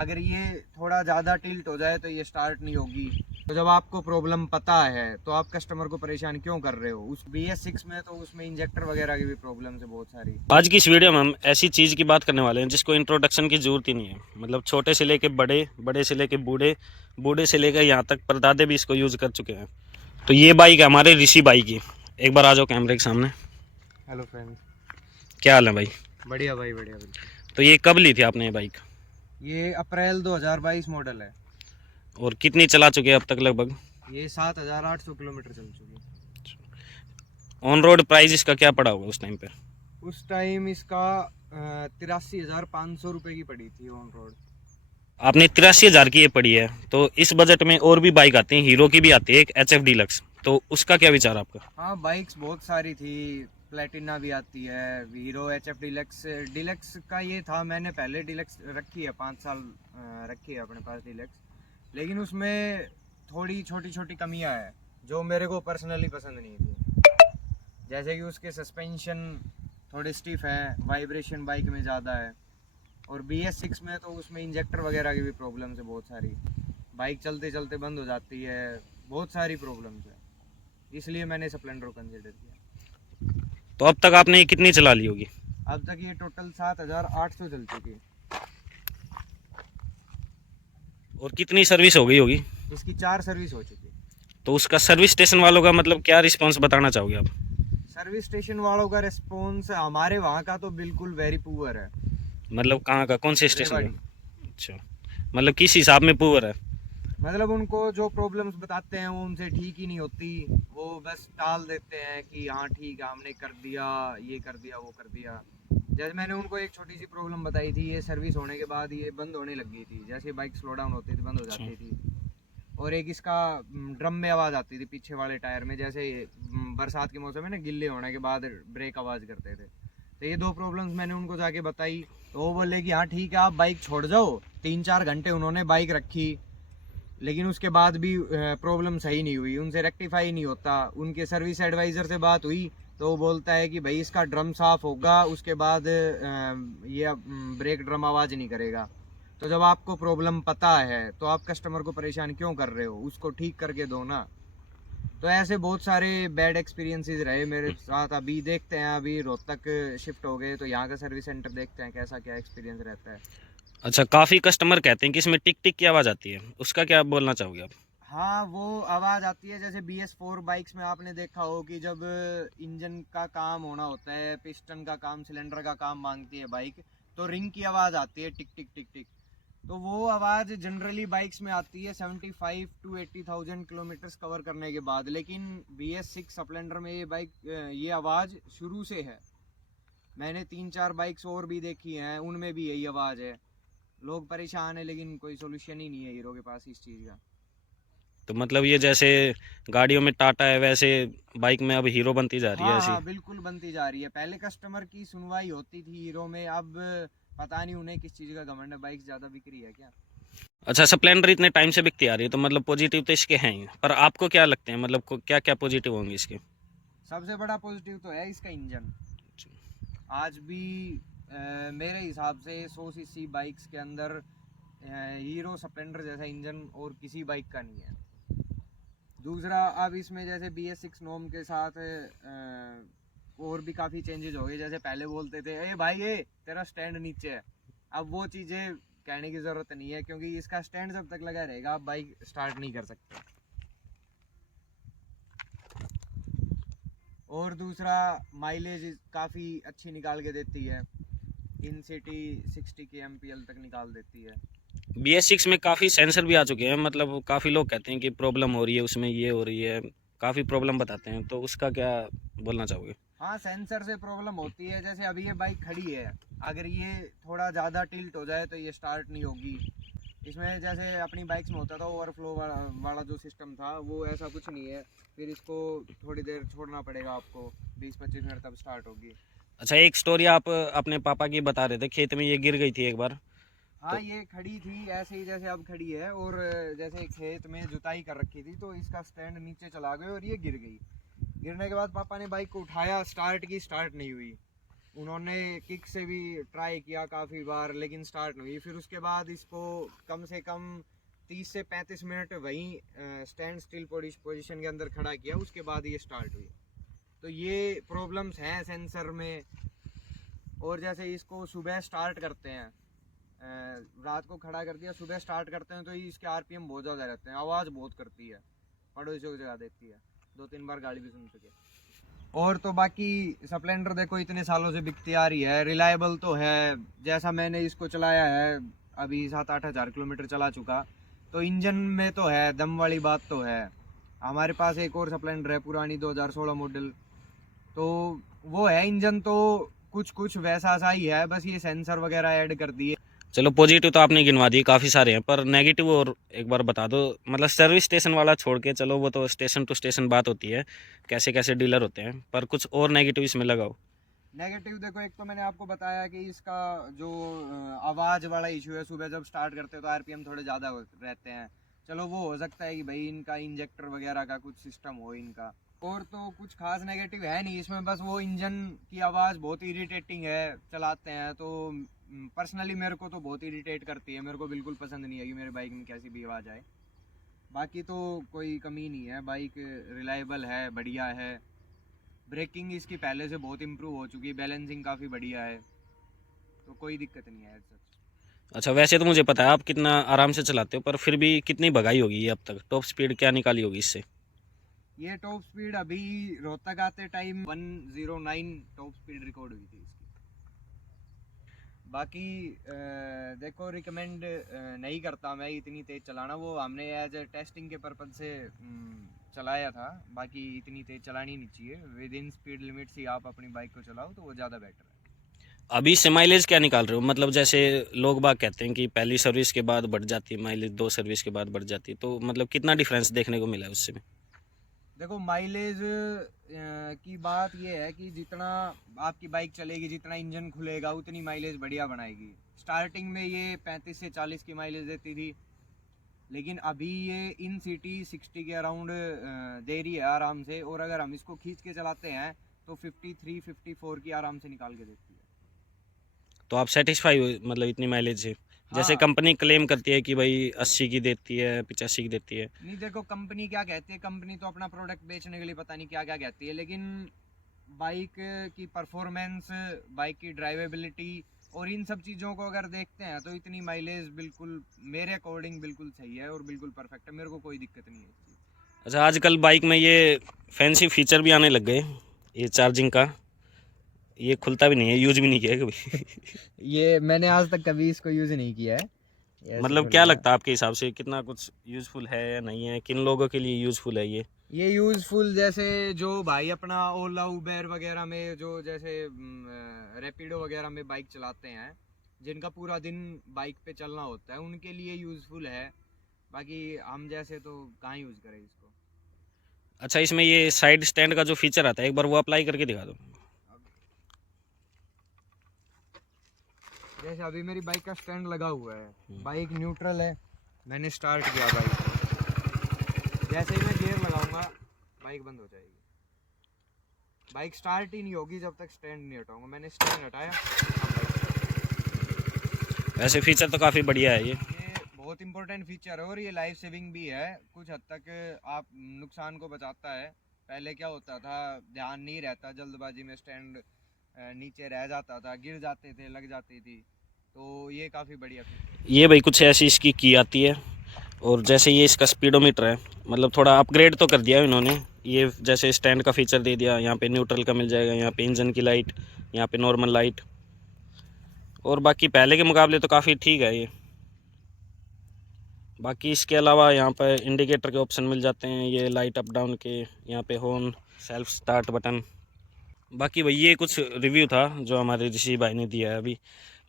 अगर ये थोड़ा ज़्यादा टिल्ट हो जाए तो ये स्टार्ट नहीं होगी। तो जब आपको प्रॉब्लम पता है तो आप कस्टमर को परेशान क्यों कर रहे हो? उस BS6 में तो उसमें इंजेक्टर वगैरह की भी प्रॉब्लम्स है बहुत सारी। आज की इस वीडियो में हम ऐसी चीज़ की बात करने वाले हैं जिसको इंट्रोडक्शन की ज़रूरत ही नहीं है। मतलब छोटे से लेके बड़े, बड़े से लेके बूढ़े, बूढ़े से लेकर यहाँ तक परदादे भी इसको यूज़ कर चुके हैं। तो ये बाइक है हमारे ऋषि बाइक की। एक बार आ जाओ कैमरे के सामने। Hello friends. क्या हाल है भाई? बढ़िया भाई, बढ़िया बिल्कुल। तो ये कब ली थी आपने ये बाइक? ये अप्रैल 2022 मॉडल है। और कितनी चला चुके हैं अब तक लगभग? ये 7,800 किलोमीटर चल चुकी है। ऑन रोड प्राइस इसका क्या पड़ा होगा उस टाइम पे? उस टाइम इसका 83,500 रुपये की पड़ी थी ऑन रोड। आपने 83,000 की ये पड़ी है। तो इस बजट में और भी बाइक आती हैं, हीरो की भी आती है एक HF डीलक्स। तो उसका क्या विचार आपका? हाँ, बाइक्स बहुत सारी थी। प्लेटिना भी आती है, हीरो HF डीलक्स। डीलक्स का ये था, मैंने पहले डीलक्स रखी है, 5 साल रखी है अपने पास डीलक्स। लेकिन उसमें थोड़ी छोटी छोटी कमियां हैं जो मेरे को पर्सनली पसंद नहीं थी। जैसे कि उसके सस्पेंशन थोड़े स्टिफ हैं, वाइब्रेशन बाइक में ज़्यादा है, और BS6 में तो उसमें इंजेक्टर वगैरह की भी प्रॉब्लम्स है बहुत सारी। बाइक चलते चलते बंद हो जाती है, बहुत सारी प्रॉब्लम्स है। इसलिए मैंने स्प्लेंडर को कंसिडर किया। तो अब तक आपने ये कितनी चला ली होगी? अब तक ये टोटल 7,800 चल चुकी है। और कितनी सर्विस हो गई होगी? इसकी 4 सर्विस हो चुकी है। तो उसका सर्विस स्टेशन वालों का मतलब क्या रिस्पांस बताना चाहोगे आप? सर्विस स्टेशन वालों का रिस्पॉन्स हमारे वहाँ का तो बिल्कुल वेरी पुअर है। मतलब कहाँ का, कौन से स्टेशन रेवाड़ी। का? अच्छा, मतलब किस हिसाब में पुअर है? मतलब उनको जो प्रॉब्लम्स बताते हैं वो उनसे ठीक ही नहीं होती। वो बस टाल देते हैं कि हाँ ठीक है, हमने कर दिया, ये कर दिया, वो कर दिया। जैसे मैंने उनको एक छोटी सी प्रॉब्लम बताई थी, ये सर्विस होने के बाद ये बंद होने लग गई थी। जैसे बाइक स्लो डाउन होती थी बंद हो अच्छा। जाती थी। और एक इसका ड्रम में आवाज़ आती थी पीछे वाले टायर में, जैसे बरसात के मौसम में ना गिल्ले होने के बाद ब्रेक आवाज़ करते थे। तो ये 2 प्रॉब्लम्स मैंने उनको जाके बताई। तो वो बोले कि हाँ ठीक है, आप बाइक छोड़ जाओ। 3-4 घंटे उन्होंने बाइक रखी, लेकिन उसके बाद भी प्रॉब्लम सही नहीं हुई, उनसे रेक्टिफाई नहीं होता। उनके सर्विस एडवाइज़र से बात हुई तो वो बोलता है कि भाई इसका ड्रम साफ़ होगा, उसके बाद ये ब्रेक ड्रम आवाज़ नहीं करेगा। तो जब आपको प्रॉब्लम पता है तो आप कस्टमर को परेशान क्यों कर रहे हो? उसको ठीक करके दो ना। तो ऐसे बहुत सारे बैड एक्सपीरियंसेस रहे मेरे साथ। अभी देखते हैं, अभी रोहतक शिफ्ट हो गए तो यहाँ का सर्विस सेंटर देखते हैं कैसा क्या एक्सपीरियंस रहता है। अच्छा, काफ़ी कस्टमर कहते हैं कि इसमें टिक टिक की आवाज़ आती है, उसका क्या बोलना चाहोगे आप? हाँ, वो आवाज़ आती है। जैसे BS4 बाइक्स में आपने देखा हो कि जब इंजन का काम होना होता है, पिस्टन का काम, सिलेंडर का काम मांगती है बाइक, तो रिंग की आवाज़ आती है, टिक टिक टिक टिक। तो वो आवाज़ जनरली बाइक्स में आती है 75 टू 80,000 किलोमीटर्स कवर करने के बाद। लेकिन BS6 स्प्लेंडर में ये आवाज़ शुरू से है। मैंने 3-4 बाइक्स और भी देखी हैं, उनमें भी यही आवाज़ है। लोग परेशान है लेकिन कोई सोल्यूशन ही नहीं है हीरो के पास इस चीज़ का। तो मतलब ये जैसे गाड़ियों में टाटा है वैसे बाइक में अब हीरो बनती जा रही है हाँ ऐसी? हाँ, बिल्कुल बनती जा रही है। पहले कस्टमर की सुनवाई होती थी हीरो में, अब पता नहीं उन्हें किस चीज़ का घमंड है, बाइक ज़्यादा बिक रही है क्या। अच्छा, स्प्लेंडर इतने टाइम से बिकती आ रही है तो मतलब पॉजिटिव तो इसके हैं ही, पर आपको क्या लगते हैं, मतलब क्या क्या पॉजिटिव होंगे इसके? सबसे बड़ा पॉजिटिव तो है इसका इंजन। आज भी मेरे हिसाब से 100 सीसी बाइक्स के अंदर हीरो स्प्लेंडर जैसा इंजन और किसी बाइक का नहीं है। दूसरा, अब इसमें जैसे BS6 नॉर्म के साथ और भी काफ़ी चेंजेस हो गए। जैसे पहले बोलते थे ए भाई ये तेरा स्टैंड नीचे है, अब वो चीज़ें कहने की ज़रूरत नहीं है, क्योंकि इसका स्टैंड जब तक लगा रहेगा आप बाइक स्टार्ट नहीं कर सकते। और दूसरा, माइलेज काफ़ी अच्छी निकाल के देती है। इन सिटी 60 kmpl तक निकाल देती है। BS6 में काफ़ी सेंसर भी आ चुके हैं, मतलब काफ़ी लोग कहते हैं कि प्रॉब्लम हो रही है उसमें, ये हो रही है, काफ़ी प्रॉब्लम बताते हैं, तो उसका क्या बोलना चाहोगे? हाँ, सेंसर से प्रॉब्लम होती है। जैसे अभी ये बाइक खड़ी है, अगर ये थोड़ा ज़्यादा टिल्ट हो जाए तो ये स्टार्ट नहीं होगी। इसमें जैसे अपनी बाइक्स में होता था ओवरफ्लो वाला जो सिस्टम था, वो ऐसा कुछ नहीं है। फिर इसको थोड़ी देर छोड़ना पड़ेगा आपको, 20-25 मिनट, तब स्टार्ट होगी। अच्छा, एक स्टोरी आप अपने पापा की बता रहे थे, खेत में ये गिर गई थी एक बार। हाँ, तो ये खड़ी थी ऐसे ही जैसे अब खड़ी है, और जैसे खेत में जुताई कर रखी थी तो इसका स्टैंड नीचे चला गया और ये गिर गई। गिरने के बाद पापा ने बाइक को उठाया, स्टार्ट की, स्टार्ट नहीं हुई। उन्होंने किक से भी ट्राई किया काफ़ी बार लेकिन स्टार्ट नहीं हुई। फिर उसके बाद इसको कम से कम 30 से 35 मिनट वहीं स्टैंड स्टिल पोजीशन के अंदर खड़ा किया, उसके बाद ये स्टार्ट हुई। तो ये प्रॉब्लम्स हैं सेंसर में। और जैसे इसको सुबह स्टार्ट करते हैं, रात को खड़ा कर दिया, सुबह स्टार्ट करते हैं तो इसके आरपीएम बहुत ज़्यादा रहते हैं, आवाज़ बहुत करती है, पड़ोसियों को जगा देती है, 2-3 बार गाड़ी भी सुन चुके। और तो बाकी स्प्लेंडर देखो इतने सालों से बिकती आ रही है, रिलायबल तो है। जैसा मैंने इसको चलाया है, अभी 7-8 हज़ार किलोमीटर चला चुका, तो इंजन में तो है दम वाली बात तो है। हमारे पास एक और स्प्लेंडर है पुरानी 2016 मॉडल, तो वो है इंजन तो कुछ वैसा सा ही है, बस ये सेंसर वगैरह ऐड कर दिए। चलो पॉजिटिव तो आपने गिनवा दिए, काफ़ी सारे हैं, पर नेगेटिव और एक बार बता दो। मतलब सर्विस स्टेशन वाला छोड़ के चलो, वो तो स्टेशन टू स्टेशन बात होती है, कैसे कैसे डीलर होते हैं, पर कुछ और नेगेटिव इसमें लगाओ। नेगेटिव देखो, एक तो मैंने आपको बताया कि इसका जो आवाज़ वाला इशू है, सुबह जब स्टार्ट करते हो तो आरपीएम थोड़े ज़्यादा रहते हैं। चलो वो हो सकता है कि भाई इनका इंजेक्टर वगैरह का कुछ सिस्टम हो इनका। और तो कुछ खास नेगेटिव है नहीं इसमें, बस वो इंजन की आवाज़ बहुत इरिटेटिंग है, चलाते हैं तो पर्सनली मेरे को तो बहुत इरिटेट करती है। मेरे को बिल्कुल पसंद नहीं है कि मेरे बाइक में कैसी भी आवाज़ आए। बाकी तो कोई कमी नहीं है, बाइक रिलायबल है, बढ़िया है। ब्रेकिंग इसकी पहले से बहुत इम्प्रूव हो चुकी है, बैलेंसिंग काफ़ी बढ़िया है, तो कोई दिक्कत नहीं है सच। अच्छा, वैसे तो मुझे पता है आप कितना आराम से चलाते हो, पर फिर भी कितनी भगाई होगी ये अब तक, टॉप स्पीड क्या निकाली होगी इससे? ये टॉप स्पीड अभी रोहतक आते टाइम 109 टॉप स्पीड रिकॉर्ड हुई थी इसकी। बाकी देखो रिकमेंड नहीं करता मैं इतनी तेज़ चलाना, वो हमने एज ए टेस्टिंग के पर्पज़ से चलाया था। बाकी इतनी तेज़ चलानी नहीं चाहिए, विद इन स्पीड लिमिट से आप अपनी बाइक को चलाओ तो वो ज़्यादा बेटर है। अभी इससे माइलेज क्या निकाल रहे हो? मतलब जैसे लोग बाग कहते हैं कि पहली सर्विस के बाद बढ़ जाती है माइलेज, 2 सर्विस के बाद बढ़ जाती है, तो मतलब कितना डिफरेंस देखने को मिला है उससे में? देखो माइलेज की बात ये है कि जितना आपकी बाइक चलेगी, जितना इंजन खुलेगा, उतनी माइलेज बढ़िया बनाएगी। स्टार्टिंग में ये 35 से 40 की माइलेज देती थी, लेकिन अभी ये इन सिटी 60 के अराउंड दे रही है आराम से। और अगर हम इसको खींच के चलाते हैं तो 53-54 की आराम से निकाल के देती है। तो आप सेटिस्फाई हो मतलब इतनी माइलेज से? जैसे हाँ, कंपनी क्लेम करती है कि भाई 80 की देती है, 85 की देती है। नहीं देखो कंपनी क्या कहती है, कंपनी तो अपना प्रोडक्ट बेचने के लिए पता नहीं क्या क्या कहती है, लेकिन बाइक की परफॉर्मेंस, बाइक की ड्राइवेबिलिटी और इन सब चीज़ों को अगर देखते हैं तो इतनी माइलेज बिल्कुल मेरे अकॉर्डिंग बिल्कुल सही है और बिल्कुल परफेक्ट है। मेरे को कोई दिक्कत नहीं है इस चीज़। अच्छा, आजकल बाइक में ये फैंसी फीचर भी आने लग गए, ये चार्जिंग का, ये खुलता भी नहीं है, यूज भी नहीं किया है कभी। ये मैंने आज तक कभी इसको यूज़ नहीं किया है, ये ऐसे मतलब क्या खुलेगा। लगता है आपके हिसाब से कितना कुछ यूज़फुल है या नहीं है, किन लोगों के लिए यूज़फुल है ये? ये यूज़फुल जैसे जो भाई अपना ओला उबेर वगैरह में, जो जैसे रैपिडो वगैरह में बाइक चलाते हैं, जिनका पूरा दिन बाइक पे चलना होता है, उनके लिए यूज़फुल है। बाकी हम जैसे तो कहाँ यूज़ करें इसको। अच्छा, इसमें ये साइड स्टैंड का जो फीचर आता है, एक बार वो अप्लाई करके दिखा दो। अब जैसे अभी मेरी बाइक का स्टैंड लगा हुआ है, बाइक न्यूट्रल है, मैंने स्टार्ट किया बाइक, जैसे ही मैं गियर लगाऊंगा बाइक बंद हो जाएगी। बाइक स्टार्ट ही नहीं होगी जब तक स्टैंड नहीं हटाऊंगा। मैंने स्टैंड हटाया, अब बाइक start। वैसे फीचर तो काफ़ी बढ़िया है ये। ये बहुत इंपॉर्टेंट फीचर है और ये लाइफ सेविंग भी है, कुछ हद तक आप नुकसान को बचाता है। पहले क्या होता था, ध्यान नहीं रहता, जल्दबाजी में स्टैंड नीचे रह जाता था, गिर जाते थे, लग जाती थी, तो ये काफ़ी बढ़िया फीचर। ये भाई कुछ ऐसी इसकी की आती है। और जैसे ये इसका स्पीडोमीटर है, मतलब थोड़ा अपग्रेड तो कर दिया है इन्होंने। ये जैसे स्टैंड का फीचर दे दिया, यहाँ पे न्यूट्रल का मिल जाएगा, यहाँ पे इंजन की लाइट, यहाँ पे नॉर्मल लाइट, और बाकी पहले के मुकाबले तो काफ़ी ठीक है ये। बाकी इसके अलावा यहाँ पर इंडिकेटर के ऑप्शन मिल जाते हैं, ये लाइट अप डाउन के, यहाँ पे हॉर्न, सेल्फ स्टार्ट बटन। बाकी भाई ये कुछ रिव्यू था जो हमारे ऋषि भाई ने दिया है अभी।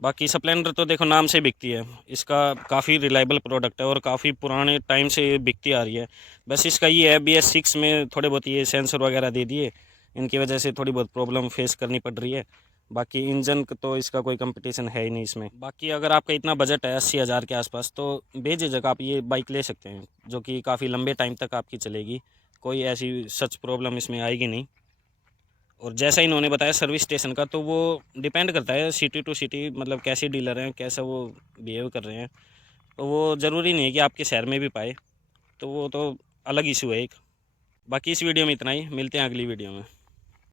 बाकी स्प्लेंडर तो देखो नाम से बिकती है, इसका काफ़ी रिलायबल प्रोडक्ट है और काफ़ी पुराने टाइम से ये बिकती आ रही है। बस इसका ये है BS6 में थोड़े बहुत ये सेंसर वगैरह दे दिए, इनकी वजह से थोड़ी बहुत प्रॉब्लम फेस करनी पड़ रही है। बाकी इंजन तो इसका कोई कंपटीशन है ही नहीं इसमें। बाकी अगर आपका इतना बजट है 80,000 के आसपास, तो बेझिझक आप ये बाइक ले सकते हैं, जो कि काफ़ी लंबे टाइम तक आपकी चलेगी, कोई ऐसी सच प्रॉब्लम इसमें आएगी नहीं। और जैसा इन्होंने बताया सर्विस स्टेशन का, तो वो डिपेंड करता है सिटी टू सिटी, मतलब कैसे डीलर हैं, कैसा वो बिहेव कर रहे हैं। तो वो ज़रूरी नहीं है कि आपके शहर में भी पाए, तो वो तो अलग इशू है एक। बाकी इस वीडियो में इतना ही, मिलते हैं अगली वीडियो में।